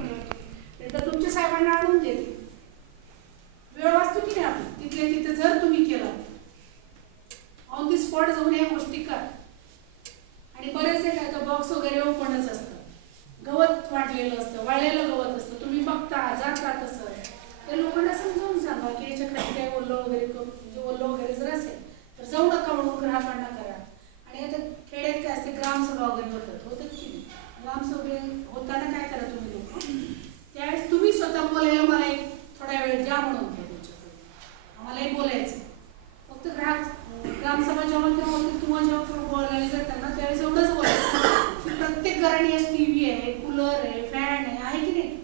काढून ठेवतो, तर तुमच्या साहेबांना आणून देते. वेळ वाचतो की नाही आपली. तिथल्या तिथे जर तुम्ही केलं ऑन दी स्पॉट जाऊन या गोष्टी कर. आणि बरेचसे काय तर बॉक्स वगैरे ओपनच असतं, गवत वाढलेलं असतं, वाळलेलं गवत असतं, तुम्ही बघता जाता तसं. तर लोकांना समजावून सांगा की याच्या खाली काय ओलं वगैरे म्हणजे ओलं वगैरे जर असेल तर जाऊ नका म्हणून ग्राहकांना करा. आणि आता खेड्यात काय असते, ग्रामसभा वगैरे होतात की नाही. ग्रामसभे होताना काय करा तुम्ही लोक, त्यावेळेस तुम्ही स्वतः बोलायला मला एक थोड्या वेळ द्या म्हणून आम्हालाही बोलायचं. फक्त ग्रामसभा जेव्हा केव्हा होते किंवा जेव्हा बोलायला जातात ना त्यावेळेस एवढंच बोलायचं की प्रत्येक घराने टीव्ही आहे, कूलर आहे, फॅन आहे की नाही.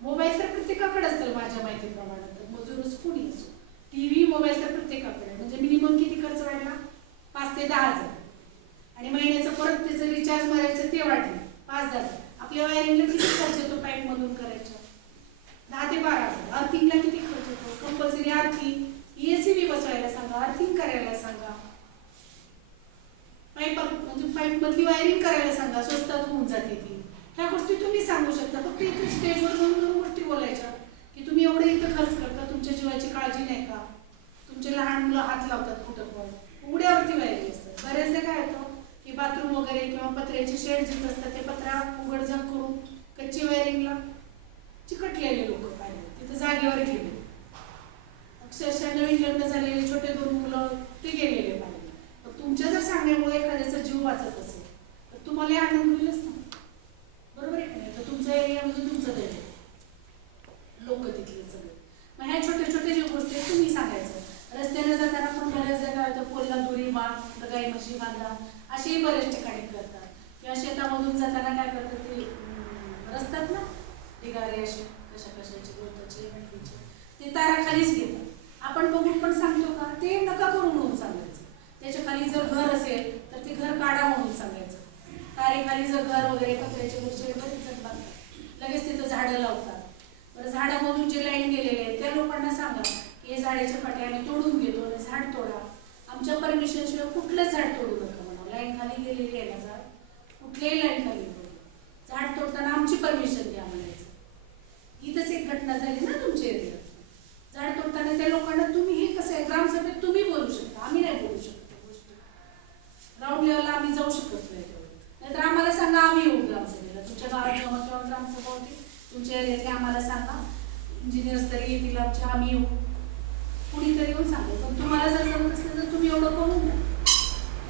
मोबाईल तर प्रत्येकाकडे असतं माझ्या माहितीप्रमाणे, तर मजूरच कोणी असो, टीव्ही मोबाईल तर प्रत्येकाकडे. म्हणजे मिनिमम किती खर्च वाढला, 5 ते 10 हजार. आणि महिन्याचं परत त्याचं रिचार्ज मारायचं ते वाढले 5,000. आपल्या वायरिंगला किती खर्च येतो पाईप मधून करायच्या, 10 ते 12 हजार. अर्थिंगला किती खर्च येतो, कंपल्सरी अर्थिंग, ESCB बसवायला सांगा, अर्थिंग करायला सांगा, पाईप म्हणजे पाईप मधली वायरिंग करायला सांगा, स्वस्तात होऊन जाते ती. ह्या गोष्टी तुम्ही सांगू शकता. फक्त इथे स्टेजवर जाऊन 2 गोष्टी बोलायच्या की तुम्ही एवढे इथं खर्च करता, तुमच्या जीवाची काळजी नाही का, तुमचे लहान मुलं हात लावतात कुठं पण, उघड्यावरती वायरिंग असतात. बरेचसे काय होतं की बाथरूम वगैरे किंवा पत्र्याचे शेड जिथं असतात ते पत्रा उघडझाप करून कच्ची वायरिंगला चिकटलेले लोक पाहिले, तिथं जागेवर गेले. अक्षरशः नवीन लग्न झालेले छोटे 2 मुलं ते गेलेले पाहिले. तुमच्या जर सांगण्यामुळे एखाद्याचा जीव वाचत असेल तर तुम्हाला आनंद होईलच ना, बरोबर आहे की नाही. तर तुमच्या एरियामध्ये तुमचं दैव लोक तिथले सगळे. मग ह्या छोट्या छोट्या ज्या गोष्टी आहेत तुम्ही सांगायचं. रस्त्याने जाताना पण बऱ्याच जागा पोलला दोरी बांध, गाई म्हशी बांधा, असेही बरेच ठिकाणी करतात. किंवा शेतामधून जाताना काय करतात ते रस्त्यात ना ढिगारे असे कशा कशाचे गवताचे भेंडीचे ते ताराखालीच घेतात. आपण बघून पण सांगतो का, ते नका करू म्हणून सांगायचं. त्याच्या खाली जर घर असेल तर ते घर काढा म्हणून सांगायचं. तारेखाली जर घर वगैरे पत्र्याचे गुच्छे बरेच बांधतात, लगेच तिथं झाडं लावतात. बरं, झाडामधून जे लाईन गेलेले आहेत त्या लोकांना सांगा की हे झाडाच्या पाठी आम्ही तोडून घेतो आणि झाड तोडा. आमच्या परमिशनशिवाय कुठलंच झाड तोडू नका म्हणा. लाईन खाली गेलेली आहे ना झाड, कुठल्याही लाईन खाली झाड तोडताना आमची परमिशन द्या म्हणायचं. इथंच एक घटना झाली ना तुमच्या एरियात, झाड तोडताना त्या लोकांना तुम्ही हे कसं आहे, ग्रामसभेत तुम्ही बोलू शकता, आम्ही नाही बोलू शकतो. ग्राउंड लेवलला आम्ही जाऊ शकत नाही. नाहीतर आम्हाला सांगा, आम्ही येऊ ग्रामसभेला. तुमच्या गावात किंवा ग्रामसभा होती तुमच्या एरियातली, आम्हाला सांगा, इंजिनियर्स तरी येतील आमचे, आम्ही येऊ, कुणीतरी येऊन सांगू. पण तुम्हाला जर जमत असलं तर तुम्ही एवढं करून द्या.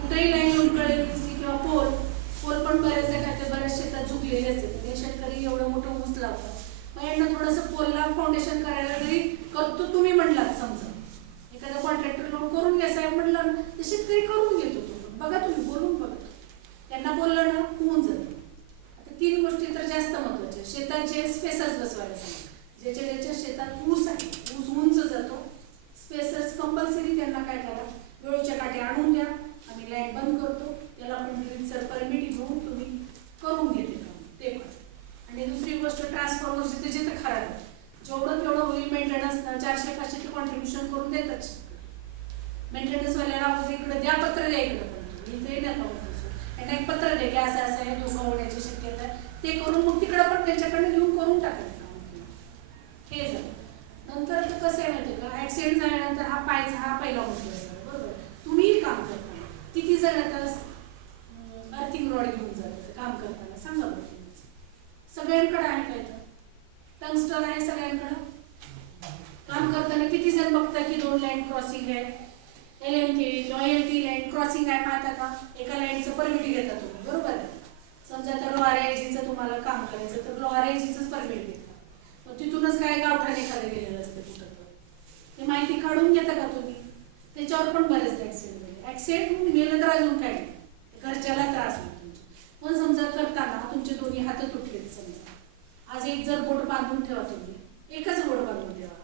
कुठेही लाईन येऊन कळेल दिसली किंवा पोल पण बऱ्याच काय ते बऱ्याच शेतात झुकलेले असते. ते शेतकरी एवढं मोठं ऊस लावतात, मग यांना थोडंसं पोलला फाउंडेशन करायला जरी करतो तुम्ही म्हणलात, समजा एखादा कॉन्ट्रॅक्टर लोक करून घ्या साहेब म्हणलं तर शेतकरी करून घेतो. बघा तुम्ही बोलून बघा, त्यांना बोललं ना होऊन जातं. आता 3 गोष्टी तर जास्त महत्त्वाच्या. शेताचे स्पेसर्स बसवायला सांगा. ज्याच्या शेतात ऊस आहे, ऊस उंच जातो, स्पेसर्स कंपल्सरी त्यांना काय करा, वेळेच्या काठी आणून द्या, आम्ही लाईट बंद करतो, त्याला पण सर परमिट घेऊन तुम्ही करून घेते काम ते पण. आणि दुसरी गोष्ट, ट्रान्सफॉर्मर जिथे जिथे खराब आहे जेवढं तेवढं होईल मेंटेनन्स 400-500 कॉन्ट्रीब्युशन करून देतात. मेंटेनन्सवाल्याला इकडे द्या, पत्र द्या इकडे, पण इथे नका त्यांना एक पत्र द्या की असं असं आहे, धोका होण्याची शक्यता आहे, ते करून मग तिकडं पण त्यांच्याकडे घेऊन करून टाकायचं. हे झालं. नंतर कसं आहे माहिती का, ऍक्सिडेंट झाल्यानंतर हा पहिला मुद्दा असतो, बरोबर. तुम्ही काम करताना किती जण आता अर्थिंग रॉड घेऊन जातात काम करताना, सांगा बरं. सगळ्यांकडे आहे काय तर टंगस्टर आहे सगळ्यांकडं. काम करताना किती जण बघता की 2 लाईन क्रॉसिंग आहे, LMK किंवा LT लाईन क्रॉसिंग आहे, पाहता का. एका लाईनचं परमिट घेता तुम्ही, बरोबर आहे. समजा तर LRIGचं तुम्हाला काम करायचं तर LRIGचंच परमिट घेता, मग तिथूनच काय गावठाण एखादं गेलेलं असतं कुठं तर ते माहिती काढून घेता का तुम्ही. त्याच्यावर पण बरेच ऍक्सिडेंट झाले. ऍक्सिडेंट होऊन गेलं तर अजून काय नाही, घरच्याला त्रास होतो. पण समजा करताना तुमचे दोन्ही हात तुटलेत, समजा आज एक जर बोट बांधून ठेवा, तुम्ही एकच बोट बांधून ठेवा,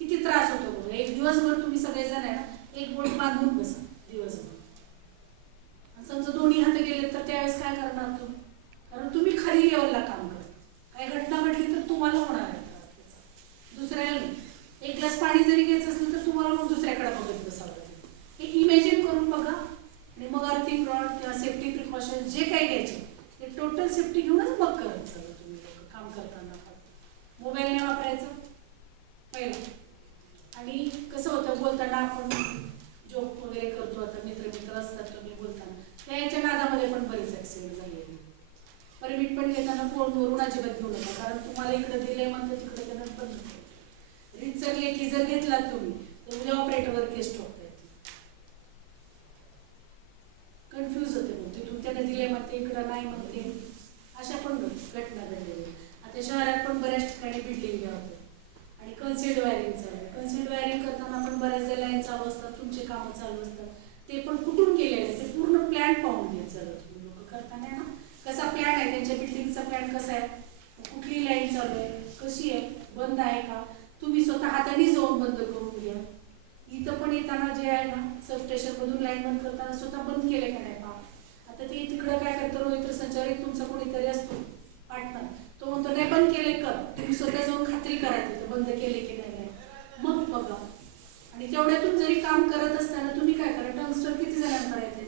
किती त्रास होतो बघा. एक दिवसभर तुम्ही सगळेजण आहे ना एक बोट बांधून बसा दिवसभर. समजा दोन्ही हात गेले तर त्यावेळेस काय करणार तुम्ही, कारण तुम्ही खाली लेवलला काम करता. काही घटना घडली तर तुम्हाला होणार आहे त्रास, दुसऱ्याला. एक ग्लास पाणी जरी घ्यायचं असलं तर तुम्हाला मग दुसऱ्याकडे बघत बसावं लागेल. हे इमॅजिन करून बघा. आणि मग अर्थिंग रॉड किंवा सेफ्टी प्रिकॉशन जे काही घ्यायचे ते टोटल सेफ्टी घेऊनच मग करत सगळं तुम्ही काम करताना. मोबाईल नाही वापरायचं पहिलं. आणि कसं होतं बोलताना आपण जोक वगैरे करतो, आता मित्र असतात तुम्ही बोलताना, त्याच्या नादामध्ये पण बरेच ॲक्सिडेंट झाले. परमिट पण घेताना फोनवरून अजिबात घेऊ नका, कारण तुम्हाला इकडे दिले म्हणतं तिकडे त्यांना बंद होतं. रितसर लेखी जर घेतलात तुम्ही तर उद्या ऑपरेटरवर केस ठोकता येते. कन्फ्यूज होते, मग तिथून त्याने दिले म्हणते इकडं नाही म्हणते, अशा पण घटना घडलेल्या. आता शहरात पण बऱ्याच ठिकाणी बिल्डिंग होते आणि कन्सिल्ड वायरिंग चालू आहे. कन्सिल्ड वायरिंग करताना पण बऱ्याचदा लाईन चालू असतात, तुमचे कामं चालू असतात, ते पण कुठून केलेले ते पूर्ण प्लॅन पाहून घेत चालू तुम्ही लोक करताना ना. कसा प्लॅन आहे त्यांच्या बिल्डिंगचा, प्लॅन कसा आहे, कुठली लाईन चालू आहे, कशी आहे, बंद आहे का, तुम्ही स्वतः हाताने जाऊन बंद करून घ्या. इथं पण येताना जे आहे ना सबस्टेशन मधून लाईन बंद करताना स्वतः बंद केले का नाही पहा. आता ते तिकडं काय करतं, रोहित्र संचारित तुमचा कोणीतरी असतो पार्टनर, तो म्हणतो नाही बंद केले कर, तुम्ही स्वतः जाऊन खात्री करायची बंद केले की नाही, मग बघा. आणि तेवढ्यातून जरी काम करत असताना तुम्ही काय करा, टंगस्टर किती जणांकडे येते,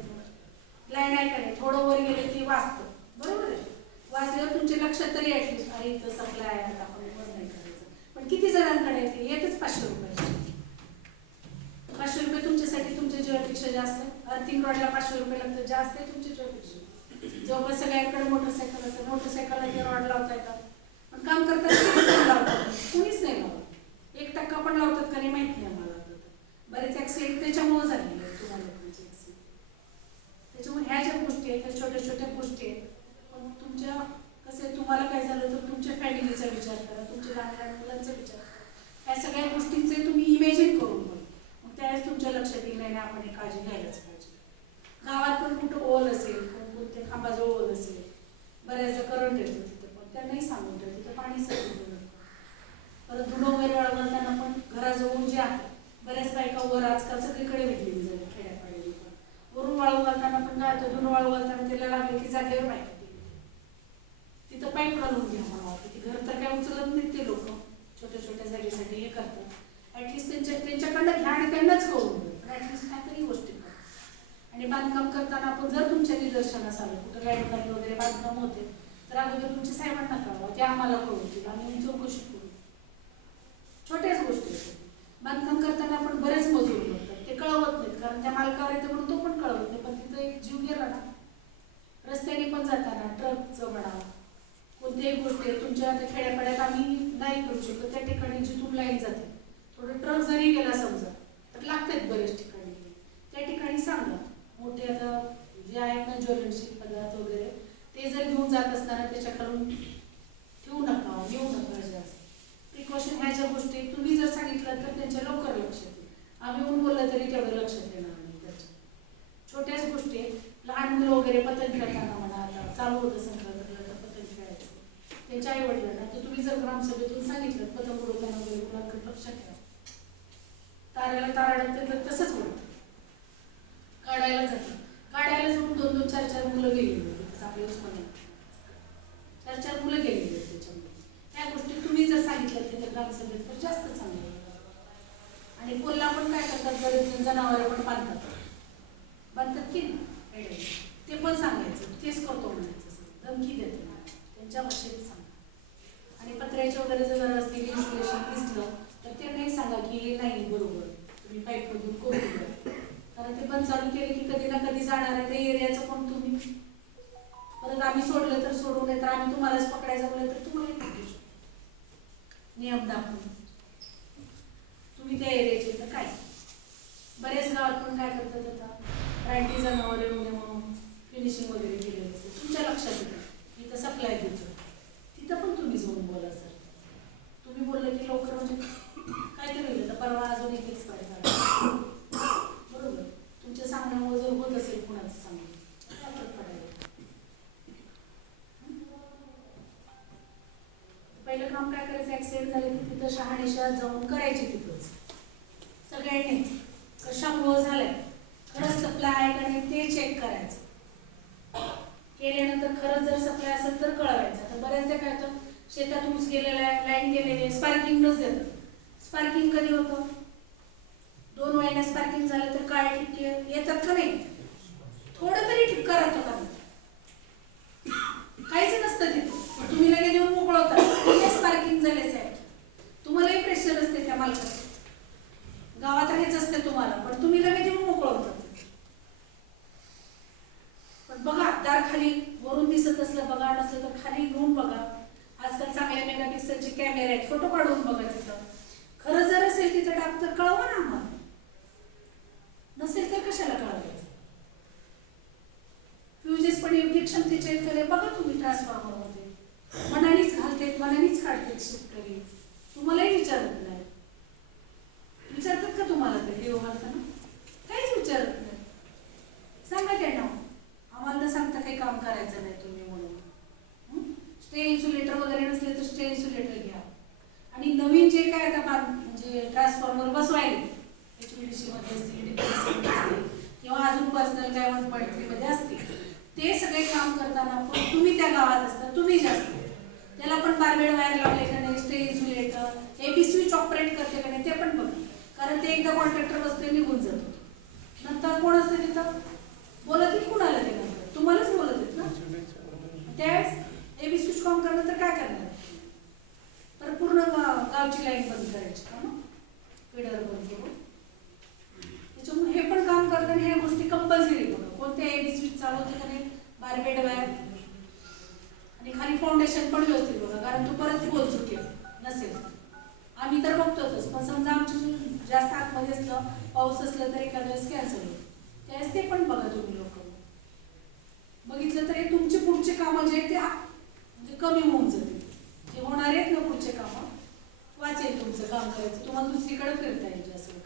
लाईन आहे का नाही, थोडं वर गेले ते वाचतं, बरोबर आहे, वाचल्यावर तुमच्या लक्षात तरी ऍटलीस्ट अरे इथं सप्लाय आहे, आता आपण बंद नाही करायचं. पण किती जणांकडे येते, येतच 500 रुपये. 500 रुपये तुमच्यासाठी तुमच्या जीवापेक्षा जास्त आहे. अर्थिंग रॉडला 500 रुपये लागतात, जास्त आहे तुमच्या जीवापेक्षा. जवळपास सगळ्यांकडे मोटरसायकल असतं, मोटरसायकलला ते रॉड लावता येतात, पण काम करताना लावतात कुणीच नाही लावत. 1% पण लावतात का नाही माहित नाही मला. बरेच ऍक्सिडेंट त्याच्यामुळे झालेले आहेत तुम्हाला लोकांचे ऍक्सिडेंट. त्याच्यामुळे ह्या ज्या गोष्टी आहेत त्या छोट्या छोट्या गोष्टी आहेत, पण तुमच्या कसं आहे, तुम्हाला काय झालं तर तुमच्या फॅमिलीचा विचार करा, तुमच्या लहान लहान मुलांचा विचार करा. ह्या सगळ्या गोष्टींचे तुम्ही इमॅजिन करून बघा, मग त्यावेळेस तुमच्या लक्षात येईल नाही ना आपण ही काळजी घ्यायलाच पाहिजे. गावात पण कुठं ओल असेल, कोणत्या खांबाजवळ ओल असेल, बऱ्याचदा करंट येतो तिथं, पण त्यांनाही सांगून ठेवा तिथं पाणी साचून नका. परत धुणं वगैरे वाळवताना पण घराजवळ जे आहे, बऱ्याच बायका वर आजकाल सगळीकडे भेटली झाली खेड्यापाड्याने पण, वरून वाळू घालताना पण काय होतं, धुणं वाळू घालताना त्याला लागले की जागेवर पाईप तिथं पाईप घालून घ्या म्हणावं. तिथे घर तर काय उचलत नाहीत ते लोक, छोट्या छोट्या जागेसाठी हे करतात. ऍटलिस्ट त्यांच्याकडनं घ्या आणि त्यांनाच करून द्या, पण ऍटलिस्ट काहीतरी गोष्टी करा. आणि बांधकाम करताना आपण जर तुमच्या निदर्शनास आलं कुठं लाईट लाईन वगैरे बांधकाम होते तर अगोदर तुमच्या साहेबांना कळवा, ते आम्हाला कळवतील, आम्ही चौकशी करू. छोट्याच गोष्टी असतात. बांधकाम करताना आपण बरेच मजूर करतात, ते कळवत नाहीत, कारण त्या मालकावर येतं म्हणून तो पण कळवत नाही. पण तिथं एक जीव गेला ना, रस्त्याने पण जाताना ट्रकचं म्हणा, कोणत्याही गोष्टी तुमच्या त्या खेड्यापाड्यात आम्ही नाही करू शकतो, त्या ठिकाणी जिथून लाईन जाते थोडं ट्रक जरी गेला समजा तर लागतात बरेच ठिकाणी, त्या ठिकाणी सांगा. मोठे आता जे आहेत ना ज्वलनशील पदार्थ वगैरे ते जर घेऊन जात असताना त्याच्या खालून ठेवू नका, येऊ नका. जास्त प्रिकॉशन ह्या ज्या गोष्टी तुम्ही जर सांगितलं तर त्यांच्या लवकर लक्षात येईल. आम्ही येऊन बोललं तरी तेवढं लक्षात येणार नाही. त्याच्या छोट्याच गोष्टी, लहान मुलं वगैरे पतंग खेळताना म्हणा, आता चालू होतं संक्रांतीला तर पतंग खेळायचं, त्यांच्या आई वडिलांना तर तुम्ही जर ग्रामसभेतून सांगितलं पतंग उडवताना वगैरे मुलांकडे लक्षात ठेवा. ताऱ्याला तारा अडकते तर तसंच होतं, काढायला जातं, काढायला जाऊन 2-2, 4-4 मुलं गेलेली आपल्या उस्माने 4-4 मुलं गेलेली आहेत त्याच्यामुळे. त्या गोष्टी तुम्ही जर सांगितलं त्या ग्रामसभेत तर जास्त चांगलं. आणि कोल्हा पण काय करतात, बरेच जनावरं पण बांधतात की नाही, ते पण सांगायचं, तेच करतो म्हणायचं, धमकी देतो त्यांच्या भाषेत सांगा. आणि पत्र्याचे वगैरे जर असतील इन्स्टॉलेशन दिसलं तर ते नाही सांगा की हे नाही बरोबर तुम्ही पाईपमधून करून द्या, कारण ते बंद चालू केले की कधी ना कधी जाणार आहे त्या एरियाचं पण तुम्ही. परत आम्ही सोडलं तर सोडू नये तर आम्ही तुम्हालाच पकडायचं बोललं तर तुम्हाला नियम दाखवून तुम्ही त्या एरियाचे तर काय. बरेच गावात पण काय करतात आता रानटी जनावर येऊ नये म्हणून फिनिशिंग वगैरे केलेलं असते, तुमच्या लक्षात येतं इथं सप्लाय देतो तिथं पण तुम्ही जाऊन बोला. सर तुम्ही बोललं की लवकर म्हणजे काहीतरी होईल. तर परवा अजून एक एक्सपायर झाला, बरोबर, तुमच्या सांगण्यामुळे जर होत असेल कुणाचं सांगणं काय फरक पडायला. पहिलं काम काय करायचं, ऍक्सिडेंट झाले की तिथं शहानिशा जाऊन करायची तिथंच सगळ्यांनी, कशामुळं झालंय, खरंच सप्लाय आहे का नाही ते चेक करायचं. केल्यानंतर खरंच जर सप्लाय असेल तर कळवायचं. आता बऱ्याचदा काय होतं, शेतात ऊस गेलेला आहे, लाईन गेलेली आहे, स्पार्किंगच देतं. स्पार्किंग कधी होतं, 2 महिन्यात स्पार्किंग झालं तर काळे ठिपके येतात का नाही, थोडं तरी ठिपका राहतो का, काहीच नसतं तिथे, तुम्ही लगेच येऊन मोकळवता स्पार्किंग झाले साहेब कॅमेरे आहेत, फोटो काढून बघा तिथं. खरं जर असेल तिथं डाग तर कळवा ना आम्हाला, नसेल तर कशाला कळवायचं. फ्युजेस पण योग्य क्षमतेचे आहेत का बघा तुम्ही ट्रान्सफॉर्मरमध्ये. मनानेच घालतेत, मनानेच काढतेत शेतकरी, तुम्हालाही विचारत नाही. विचारतात का तुम्हाला ते देव घालताना? काहीच विचारत नाही. सांगा त्यांना आम्हाला न सांगता काही काम करायचं नाही तुम्ही म्हणून. स्टे इन्सुलेटर वगैरे नसले तर स्टे इन्सुलेटर घ्या. आणि नवीन जे काय आता म्हणजे ट्रान्सफॉर्मर बसवायले HVDC मध्ये असतील, DPDC मध्ये असतील किंवा अजून पर्सनल काय 1.3 मध्ये असतील, ते सगळे काम करताना पण तुम्ही त्या गावात असता, तुम्ही जास्त त्याला पण बारबेड वायर लावले का नाही, stay insulator, AP switch operate करते का नाही ते पण बघा. कारण ते एकदा कॉन्ट्रॅक्टर बसते निघून जातो. नंतर कोण असते तिथं बोलत येत कुणाला ते नंतर तुम्हालाच बोलत येत ना. त्यावेळेस एबी स्विच काम करणार तर काय करणार, तर पूर्ण गावची लाईन बंद करायची का मग पिढर बंद करून. त्याच्यामुळे हे पण काम करताना ह्या गोष्टी कंपल्सरी बघा. कोणत्या एबी स्विच चालवते का नाही, बारबेड वायर आणि खाली फाउंडेशन पण व्यवस्थित बघा. कारण तो परत बोल चुकेल नसेल. आम्ही तर बघतोच, पण समजा आमची जास्त आतमध्ये असलं, पाऊस असलं तर एखाद्या वेळेस कॅन्सल होईल, त्यावेळेस ते पण बघा तुम्ही लोक. बघितलं तर हे तुमचे पुढचे कामं जे आहेत ते म्हणजे कमी होऊन जातील. जे होणार आहेत ना पुढचे कामं, वाचेल तुमचं काम करायचं, तुम्हाला दुसरीकडे फिरता येईल जास्त.